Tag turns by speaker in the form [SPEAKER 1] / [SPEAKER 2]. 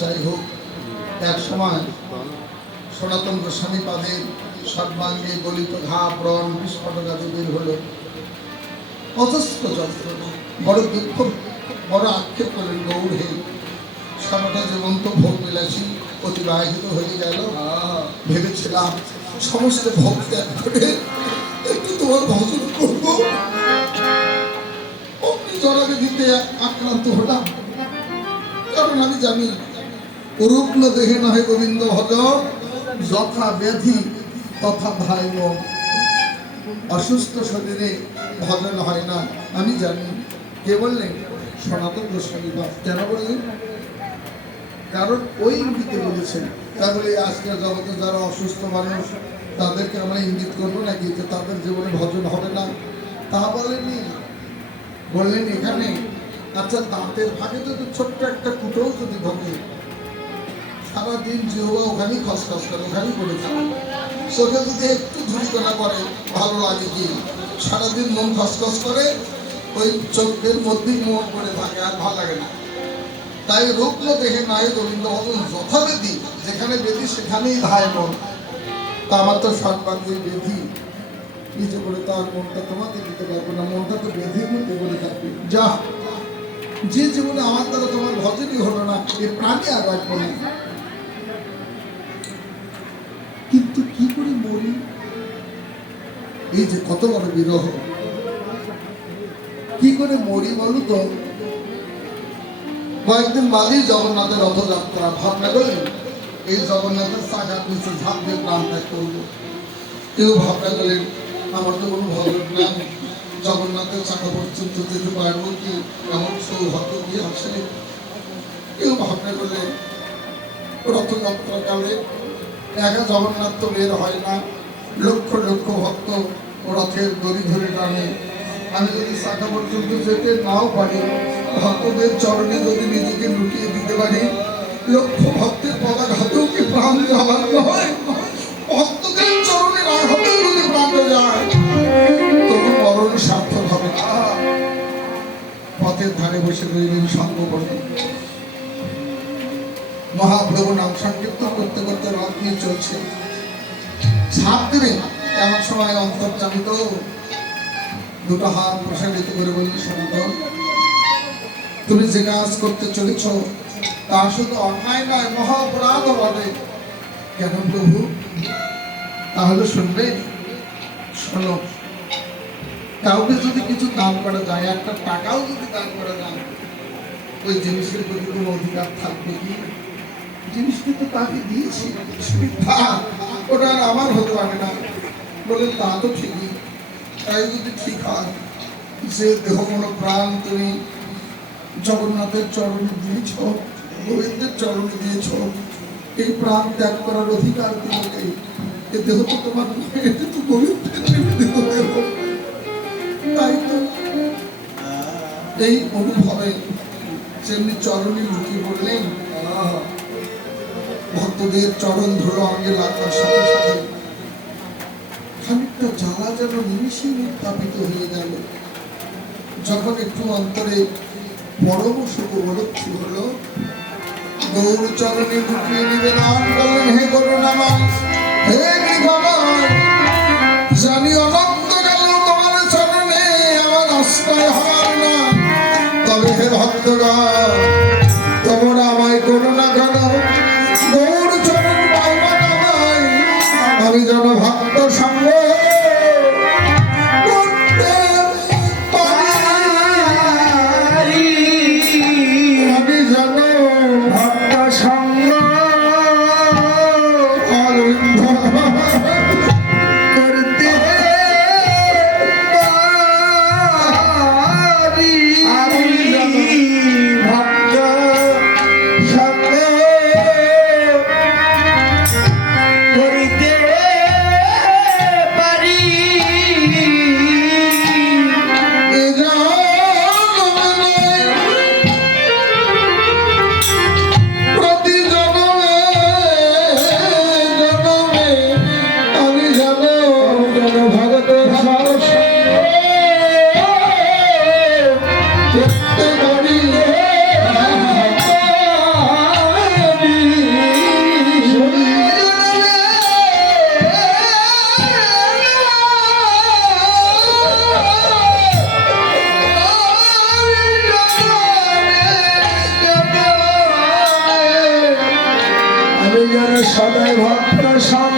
[SPEAKER 1] যাই হোক, এক সময় সনাতন গোস্বামী পাদের সর্বাঙ্গে গলিত ঘা ব্রণ বিস্ফোটক আদি বের অজস্র যন্ত্রণা বড় দুঃখ, বড় আক্ষেপ করেন গৌর হে। সারাটা জীবন তো ভোগ বিলাসী অতিবাহিত হয়ে গেল। ভেবেছিলাম সমস্ত ভোগ ত্যাগ করে একটু তোমার ভজন করব। অমনি জরাবে দিতে আক্রান্ত হলাম। কারণ আমি জানি দেহে নহে গোবিন্দ ভজ, যথা ব্যাধি তথা ভাই অসুস্থ শরীরে ভজন হয় না, আমি জানি। কে বললেন সনাতন গোস্বামী কেন বললেন? কারণ ওই ইঙ্গিতে বলেছেন, তাহলে আজকের জগতে যারা অসুস্থ মানুষ, তাদেরকে আমরা ইঙ্গিত করব নাকি? যে তাদের জীবনে ভজন হবে না। তা বলেননি। বললেন এখানে আচ্ছা দাঁতের ভাগে যদি ছোট্ট একটা কুটোও যদি ঢোকে সারাদিন জিহবা ওখানেই খসখস করে, ওখানেই থাকে। চোখে যদি একটু করে ভালো লাগে কি? সারাদিন মন খসখস করে, ওই চোখের মধ্যেই মন থাকে, আর ভালো লাগে না। তাই রূপ্ন দেহে নয় গোবিন্দ ভজন যথাবেদি যেখানে বেদি সেখানেই ধায় মন। তা আমার তো সর্বাঙ্গের বেধি। নিচে করে তার মনটা তোমাকে দিতে পারব না, মনটা তো বেধির মধ্যে বলে থাকবে। যা যে জীবনে আমার দ্বারা তোমার ভজনই হলো না, এ প্রাণী আর রাখব না। কিন্তু কি করে মরি? এই যে কত বড় বিরহ। কি করে মরি বলো তো? কয়েকদিন বাদেই জগন্নাথের রথযাত্রা। ভাবনা করলেন, এই জগন্নাথের চাকার নিচে ঝাঁপ দিয়ে প্রাণ ত্যাগ করব। কেউ ভাবনা করলেন, আমার তো কোনো ভজন জগন্নাথের চাকা পর্যন্ত যেতে পারব কি এমন সৌভাগ্য কি আছে? কেউ ভাবনা করলেন রথযাত্রাকালে একা জগন্নাথ তো বের হয় না। লক্ষ লক্ষ ভক্ত রথের দড়ি ধরে টানে। আমি যদি শাখা পর্যন্ত যেতে নাও পারি, ভক্তদের চরণে যদি নিজেকে লুকিয়ে দিতে পারি, লক্ষ ভক্তের পদাঘাতেও কি প্রাণ যাবার নয় ভক্তদের চরণে রাঘবেও যদি পথের ধারে বসে রইলেন সঙ্গ করবেন মহাপ্রভু নাম সংকীর্তন করতে করতে রথ নিয়ে চলছে। ছাপ দেবেন এমন সময় অন্তর্জামিত দুটো হাত প্রসারিত করে বললেন সনাতন তুমি যে কাজ করতে চলেছ, তা শুধু অন্যায় নয়, মহা অপরাধ বটে কেন প্রভু? তাহলে শুনবে? শোনো কাউকে যদি কিছু দান করা যায়, একটা টাকাও যদি দান করা যায়, ওই জিনিসের প্রতি কোনো অধিকার থাকবে কি? জিনিসটি তো তাকে দিয়েছি। ওটা আর আমার হতে পারে না। বলে, তা তো ঠিকই। তাই যদি ঠিক হয়, যে দেহ কোনো প্রাণ তুমি জগন্নাথের চরণে দিয়েছ, গোবিন্দের চরণে দিয়েছ, এই প্রাণ ত্যাগ করার অধিকার তোমাকে, এ দেহ তো তোমার এটা তো গোবিন্দের দেহ। এই অনুভবে যেমনি চরণে লুকিয়ে পড়লেন ভক্তদের চরণ ধুলো অঙ্গে লাগবার সাথে সাথে খানিকটা জ্বালা যেন নিমিষেই উত্থাপিত হয়ে গেল। যখন একটু অন্তরে পরম সুখ উপলব্ধি হলো গৌর চরণে ঢুকিয়ে নিবেদন করলেন, হে করুণাময় হে হে ভক্তগণ ভক্ত